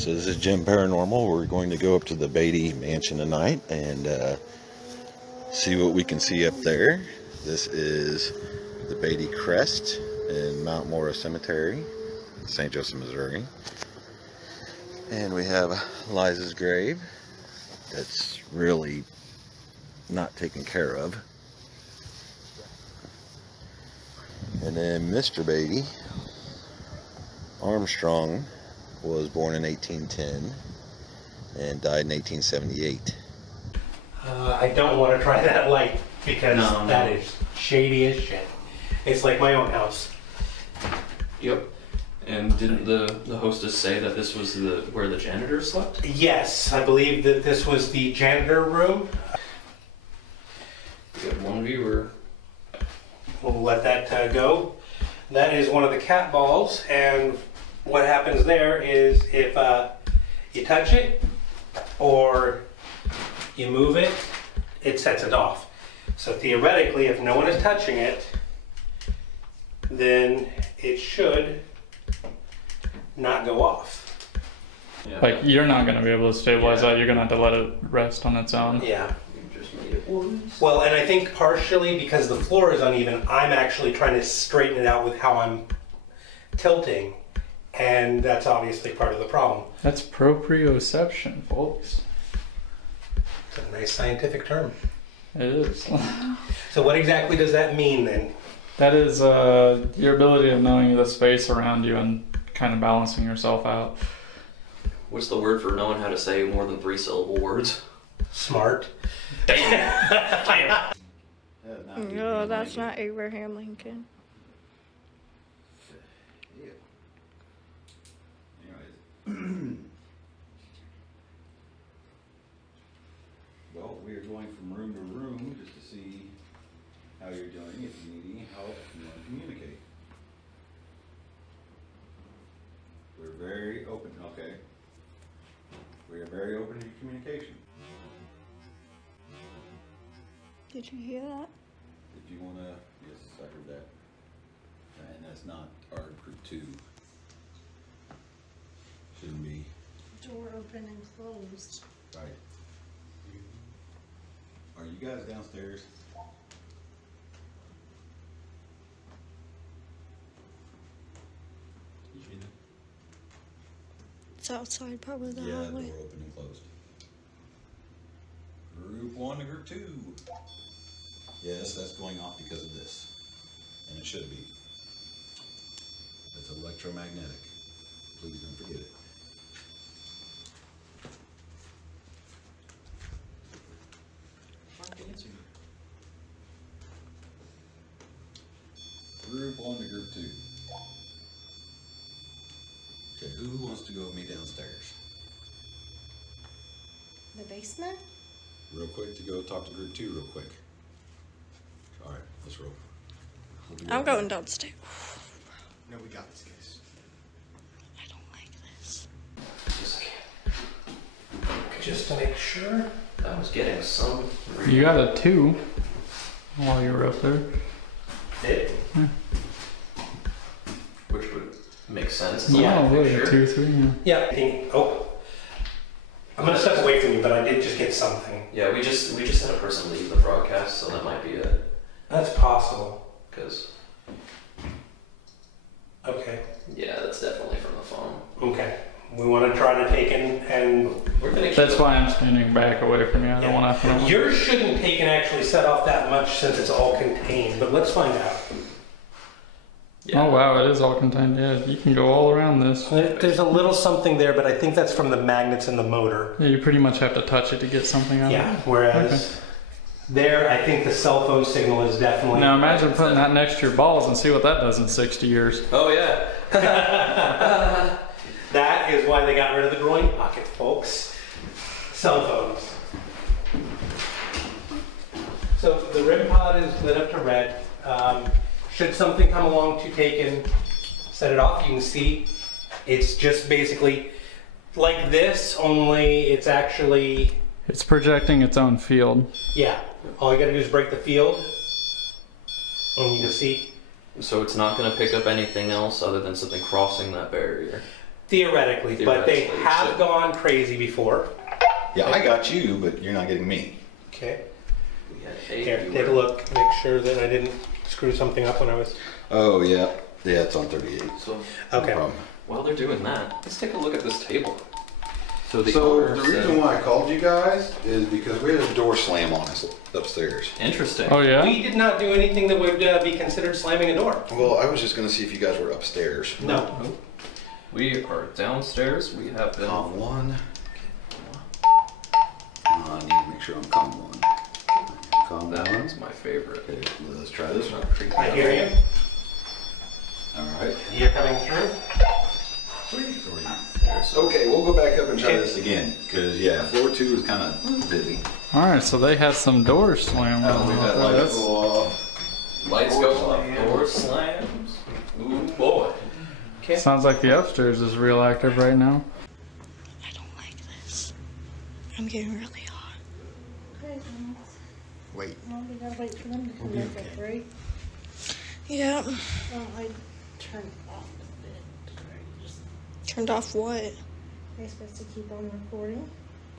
So this is Jim Paranormal. We're going to go up to the Beattie mansion tonight and see what we can see up there. This is the Beattie Crest in Mount Mora Cemetery, St. Joseph, Missouri. And we have Liza's grave that's really not taken care of. And then Mr. Beattie Armstrong was born in 1810 and died in 1878. I don't want to try that light because that is shady as shit. It's like my own house. Yep. And didn't the hostess say that this was where the janitor slept? Yes, I believe that this was the janitor room. We have one viewer. We'll let that go. That is one of the cat balls, and what happens there is if you touch it or you move it, it sets it off. So theoretically, if no one is touching it, then it should not go off. Yeah. Like, you're not going to be able to stabilize that. You're going to have to let it rest on its own. Yeah. Well, and I think partially because the floor is uneven, I'm actually trying to straighten it out with how I'm tilting. And that's obviously part of the problem. That's proprioception, folks. It's a nice scientific term. It is. So what exactly does that mean then? That is your ability of knowing the space around you and kind of balancing yourself out. What's the word for knowing how to say more than 3-syllable words? Smart. Damn. No, that's not Abraham Lincoln. Well, we are going from room to room just to see how you're doing. If you need any help, if you want to communicate. We're very open. Okay. We are very open to communication. Did you hear that? If you want to, yes, I heard that. And that's not our group 2. Shouldn't be. Door open and closed. Right. Are you guys downstairs? You see that? It's outside, probably the Yeah, hallway. door open and closed. Group 1 to group 2. Yes, that's going off because of this. And it should be. It's electromagnetic. Please don't forget it. Group 1 to group 2. Okay, who wants to go with me downstairs? The basement? Real quick to go talk to group 2 real quick. Alright, let's roll. I'm going downstairs. No, we got this, guys. I don't like this. Just to make sure. I was getting some. You got a 2 while you were up there. Did? Which would make sense. Yeah, really, 2, 3. Yeah. Yeah, I think, I'm going to step away from you, but I did just get something. Yeah, we just had a person leave the broadcast, so that might be it. That's possible. Because Okay. yeah, that's definitely from the phone. Okay. We want to try to take in and... We're gonna keep That's why I'm standing back away from you. I don't want to. Yours shouldn't take and actually set off that much since it's all contained, but let's find out. Yeah. Oh wow, it is all contained. Yeah, you can go all around this. There's a little something there, but I think that's from the magnets in the motor. Yeah, you pretty much have to touch it to get something out Yeah, of it. whereas there, I think the cell phone signal is definitely... Now imagine putting that next to your balls and see what that does in 60 years. Oh yeah. That is why they got rid of the groin pocket, folks. Cell phones. So the RIM pod is lit up to red. Should something come along to take and set it off, you can see it's just basically like this, only it's actually... It's projecting its own field. Yeah, all you gotta do is break the field, and you can see. So it's not going to pick up anything else other than something crossing that barrier. Theoretically, but they Theoretically, have so- gone crazy before. Yeah, I got you, but you're not getting me. Okay. We had a Here, viewer. take a look. Make sure that I didn't screw something up when I was. Oh, yeah. Yeah, it's on 38. So Okay. No problem. while they're doing that, let's take a look at this table. So the So owner the said- reason why I called you guys is because we had a door slam on us upstairs. Interesting. Oh yeah. We did not do anything that would be considered slamming a door. Well, I was just going to see if you guys were upstairs. No. We are downstairs. We have been. Com 1. I need to make sure I'm Com 1. Com That 1. one's my favorite. Okay, let's try this one. Not creepy. I hear you. Alright. You're coming through. There's Okay, we'll go back up and try Okay. this again. Because, yeah, floor 2 is kind of busy. All right, so they had some doors slammed. We've had Well, lights that's- go off. lights Door go off. slams. Door slams. Ooh boy. Okay. Sounds like the upstairs is real active right now. I don't like this. I'm getting really hot. Wait. Well, we gotta wait for them to come We'll be back up, okay. right? Yeah. Well, I turned off the bit. Right? Just, Turned off what? are you supposed to keep on recording?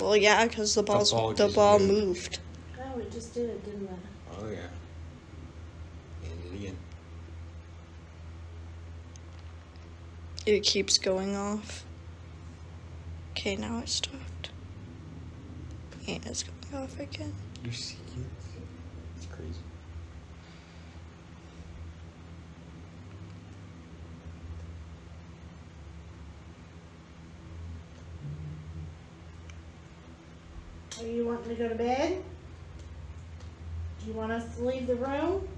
Well, yeah, because the ball ball just moved. moved. Oh, it just did it, didn't it? Oh yeah. And it again. It keeps going off. Okay, now it stopped. And it's going off again. You see it? It's crazy. Are you wanting to go to bed? Do you want us to leave the room?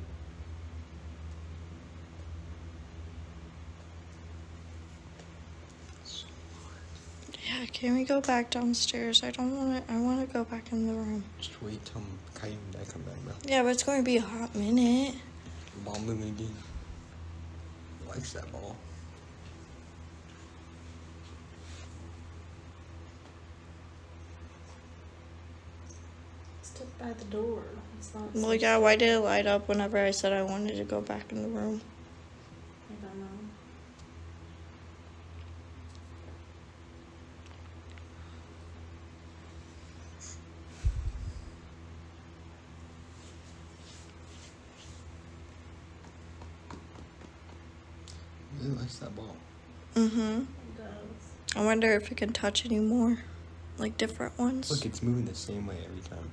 Yeah, can we go back downstairs? I don't want to. I want to go back in the room. Just wait till Caillou and Dad come back, bro. Yeah, but it's going to be a hot minute. The ball moving again. He likes that ball. Stood by the door. It's not. Well, yeah, why did it light up whenever I said I wanted to go back in the room? I don't know. He really likes that ball. Mm-hmm. It does. I wonder if it can touch any more, like different ones. Look, it's moving the same way every time.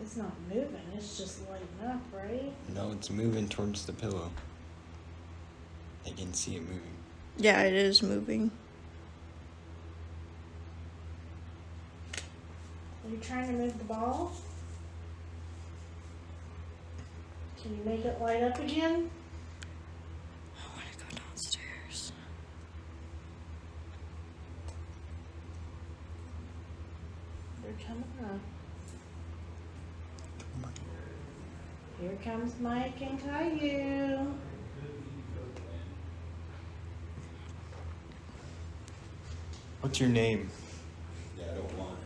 It's not moving. It's just lighting up, right? No, it's moving towards the pillow. I can see it moving. Yeah, it is moving. Are you trying to move the ball? Can you make it light up again? I want to go downstairs. They're coming up. Here comes Mike and Caillou. What's your name? Yeah, I don't want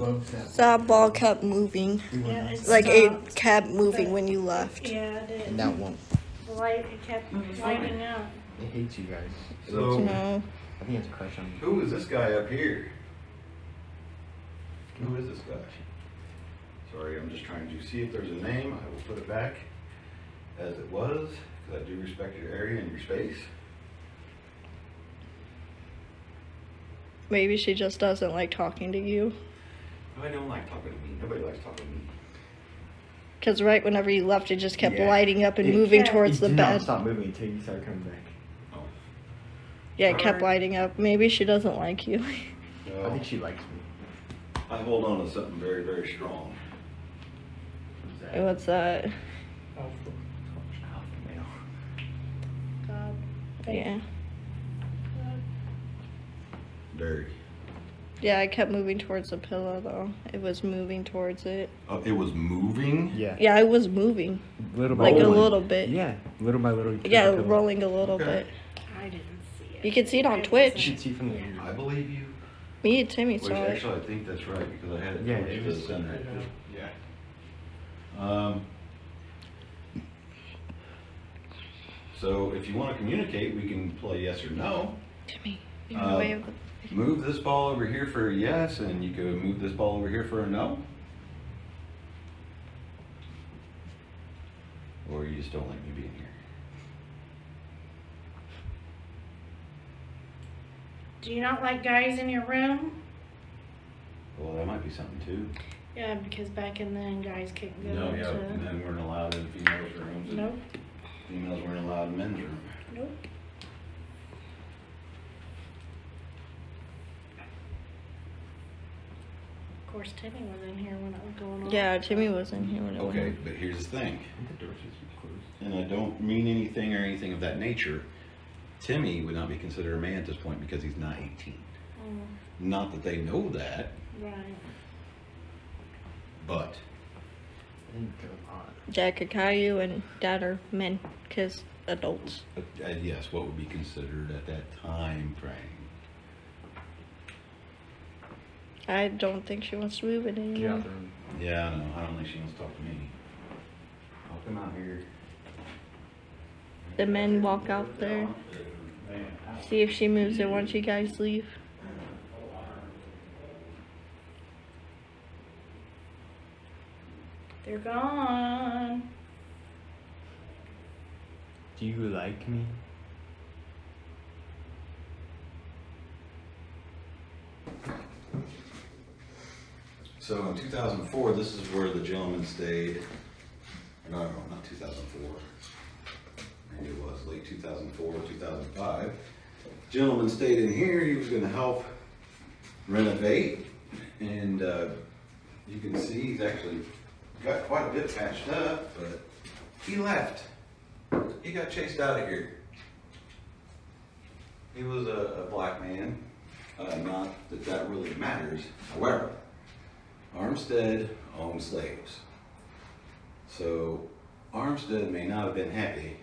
Love that. That ball kept moving. Yeah, it's Like stopped. it kept moving when you left. Yeah, it did. And that won't. The light, it kept lighting up. It hates you guys. So, No. I think it's a crush on you. who is this guy up here? Who is this guy? Sorry, I'm just trying to see if there's a name. I will put it back as it was, because I do respect your area and your space. Maybe she just doesn't like talking to you. I don't like talking to me. Nobody likes talking to me. Because right whenever you left, it just kept Yeah. lighting up and It- moving Yeah. towards the It did not bed. stop moving until you started coming back. Oh. Yeah, it kept Alright. lighting up. Maybe she doesn't like you. I Well, think she likes me. I hold on to something very, very strong. What's that? What's that? Alpha male. God. Yeah. Very. Yeah, I kept moving towards the pillow though. It was moving towards it. Oh, it was moving? Yeah. Yeah, it was moving. Little by Like a Rolling. little bit. Yeah. Little by little. you took Yeah, the pillow. rolling a little Okay. bit. I didn't see it. You can see it on You Twitch. should see from the. I believe you. Me and Timmy Which saw it. actually, I think that's right, because I had it Yeah, pushed it to the was- center. Yeah. So if you want to communicate, we can play yes or no. Timmy, you're in the way of the... Move this ball over here for a yes, and you go move this ball over here for a no. Or you just don't like me being here. Do you not like guys in your room? Well, that might be something too. Yeah, because back in then, guys couldn't go No, yeah, into... men weren't allowed in females' rooms. And Nope. females weren't allowed in men's rooms. Nope. Of course, Timmy was in here when it was going on. Yeah, Timmy was in here when it Okay, went. but here's the thing, The doors should be closed. and I don't mean anything or anything of that nature. Timmy would not be considered a man at this point because he's not 18. Not that they know that, Right. but Then go on. Dad could call you and Dad are men, because adults. yes, what would be considered at that time frame? I don't think she wants to move it anymore. Catherine. Yeah, I know. I don't think she wants to talk to me. I'll come out here. The men walk out there. See if she moves it once you guys leave. They're gone. Do you like me? So in 2004, this is where the gentleman stayed. No, not 2004. Maybe it was late 2004, 2005. Gentleman stayed in here. He was going to help renovate, and you can see he's actually got quite a bit patched up, but he left. He got chased out of here. He was a black man. Not that that really matters. However, Armstead owned slaves. So Armstead may not have been happy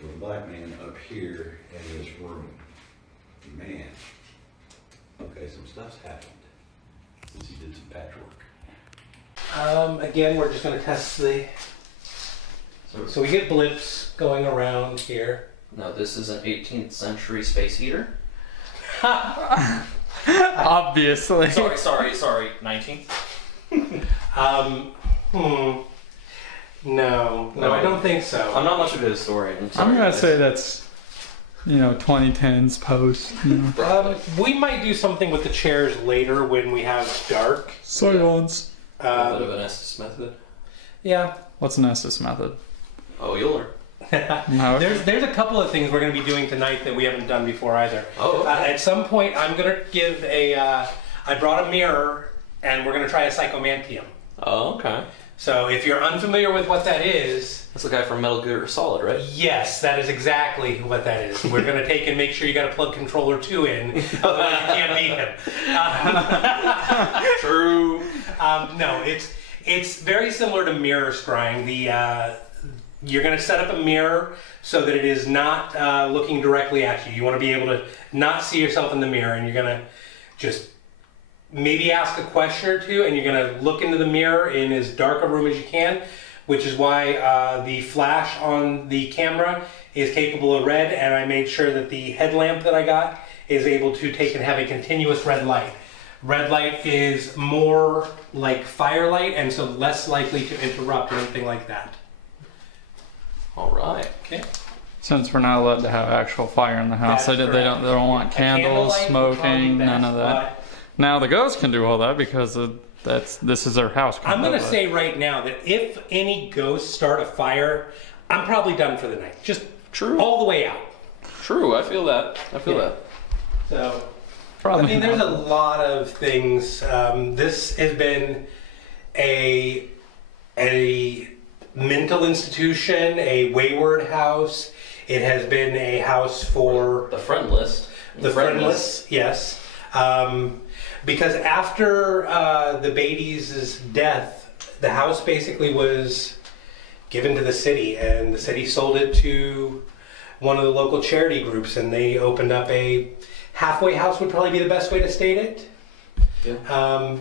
with a black man up here in this room. Man, okay, some stuff's happened since he did some patchwork. Again, we're just going to test the... So we get blips going around here. Now this is an 18th century space heater. Obviously. Sorry. 19th. No, I don't think so. I'm not much of a historian. I'm sorry, gonna guys. say that's, 2010s post. We might do something with the chairs later when we have dark. Silence. A bit of an Estes method. Yeah. What's an Estes method? Oh, you'll learn. No. There's a couple of things we're going to be doing tonight that we haven't done before either. Oh, okay. At some point, I'm going to give I brought a mirror, and we're going to try a psychomantium. Oh, okay. So if you're unfamiliar with what that is, That's the guy from Metal Gear Solid, right? yes, that is exactly what that is. We're going to take and make sure you got to plug controller 2 in, otherwise you can't beat him. True. No, it's very similar to mirror scrying. You're going to set up a mirror so that it is not looking directly at you. You want to be able to not see yourself in the mirror, and you're going to just maybe ask a question or two, and you're going to look into the mirror in as dark a room as you can, which is why the flash on the camera is capable of red, and I made sure that the headlamp that I got is able to take and have a continuous red light. Red light is more like firelight, and so less likely to interrupt or anything like that. All right. Okay. Since we're not allowed to have actual fire in the house, That's they don't want A candles, candlelight would probably smoking, be none best, of that. Now the ghosts can do all that because this is their house. I'm going to but- say right now that if any ghosts start a fire, I'm probably done for the night. Just True. all the way out. True. I feel that. So, Probably I mean, there's a not. lot of things. This has been a mental institution, a wayward house. It has been a house for The friend list. the friendless. Yes. Because after the Beatties' death, the house basically was given to the city, and the city sold it to one of the local charity groups, and they opened up a halfway house would probably be the best way to state it. Yeah.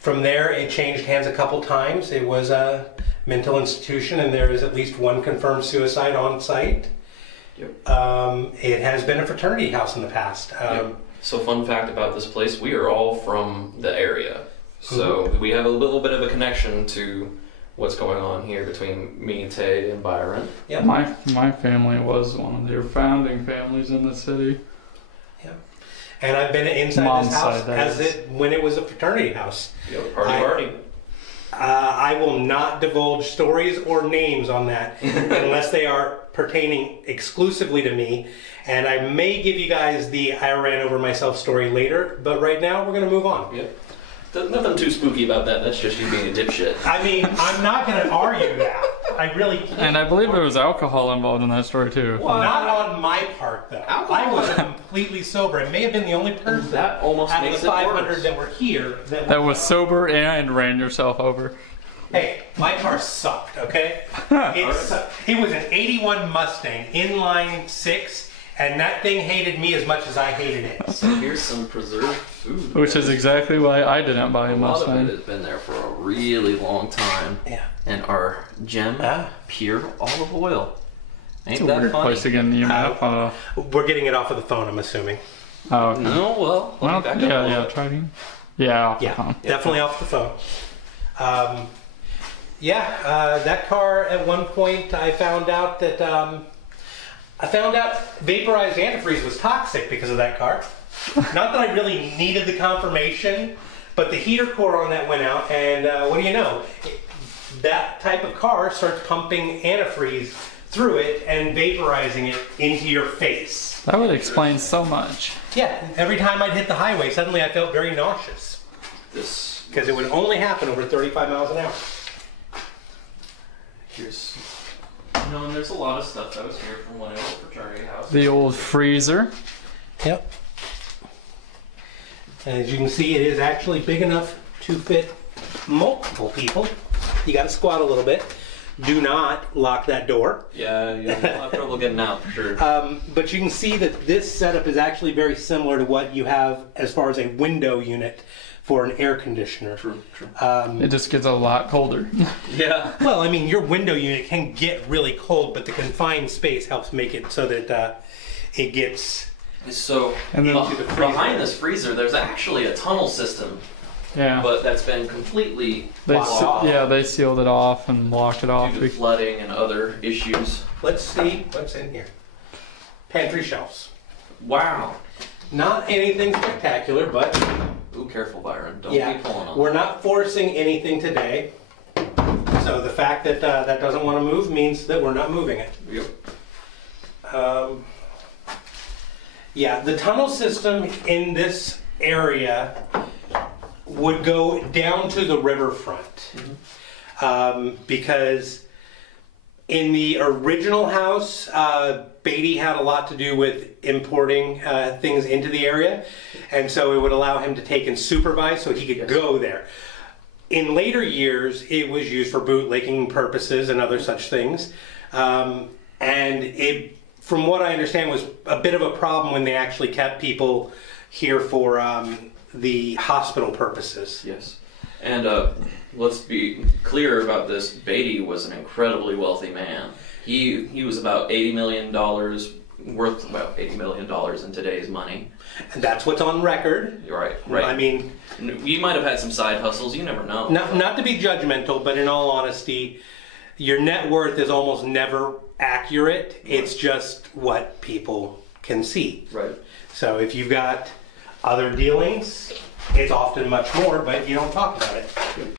From there, it changed hands a couple times. It was mental institution, and there is at least one confirmed suicide on site. Yep. It has been a fraternity house in the past. Yep. So fun fact about this place, we are all from the area. So we have a little bit of a connection to what's going on here between me, Tay, and Byron. Yeah. My family was one of your founding families in the city. Yeah. And I've been inside Mom's this house side, when it was a fraternity house. Yep. Party. I will not divulge stories or names on that unless they are pertaining exclusively to me. And I may give you guys the I ran over myself story later, but right now we're going to move on. Yep. Nothing too spooky about that. That's just you being a dipshit. I mean, I'm not going to argue that. I really can't. And I believe there was alcohol involved in that story too. Well, not on my part, though. I was completely sober. I may have been the only person That almost out of makes the it 500 worse. that were here That was sober and ran yourself over. Hey, my car sucked, okay? It sucked. It was an 81 Mustang, inline 6, and that thing hated me as much as I hated it. So here's some preserved food. Which is exactly why I didn't buy a A lot of Mustang. it has been there for a really long time. Yeah. And our gem, pure olive oil. Ain't It's a that weird funny? place to get an EMF. We're getting it off of the phone, I'm assuming. Oh, okay. No, well, Well, back up a yeah, little yeah, bit. try again. Yeah, off the Yeah, phone. definitely off the phone. That car at one point I found out that vaporized antifreeze was toxic because of that car. Not that I really needed the confirmation, but the heater core on that went out, and what do you know? That type of car starts pumping antifreeze through it and vaporizing it into your face. That would explain so much. Yeah, every time I'd hit the highway, suddenly I felt very nauseous This because it would only happen over 35 miles an hour. here's. And there's a lot of stuff that was here from when it was a fraternity house. The old freezer. Yep. As you can see, it is actually big enough to fit multiple people. You got to squat a little bit. Do not lock that door. Yeah, you'll have trouble getting out for sure. But you can see that this setup is actually very similar to what you have as far as a window unit for an air conditioner. True. It just gets a lot colder. Yeah. Well, I mean, your window unit can get really cold, but the confined space helps make it so that it gets... So And then- into the freezer. behind this freezer, there's actually a tunnel system, Yeah. but that's been completely They blocked off they sealed it off and blocked it off. due to flooding and other issues. Let's see what's in here. Pantry shelves. Wow. Not anything spectacular, but Ooh, careful, Byron. Don't yeah, be pulling on we're not forcing anything today. So the fact that that doesn't want to move means that we're not moving it. Yep. Yeah, the tunnel system in this area would go down to the riverfront. Because in the original house, Beattie had a lot to do with importing things into the area, and so it would allow him to take and supervise so he could go there. In later years, it was used for bootlegging purposes and other such things, and it, from what I understand, was a bit of a problem when they actually kept people here for the hospital purposes. Yes. And let's be clear about this. Beattie was an incredibly wealthy man. He was about $80 million, worth about $80 million in today's money. And that's what's on record. Right. I mean, We might have had some side hustles. You never know. not to be judgmental, but in all honesty, your net worth is almost never accurate. It's just what people can see. Right. So if you've got other dealings, it's often much more, but you don't talk about it.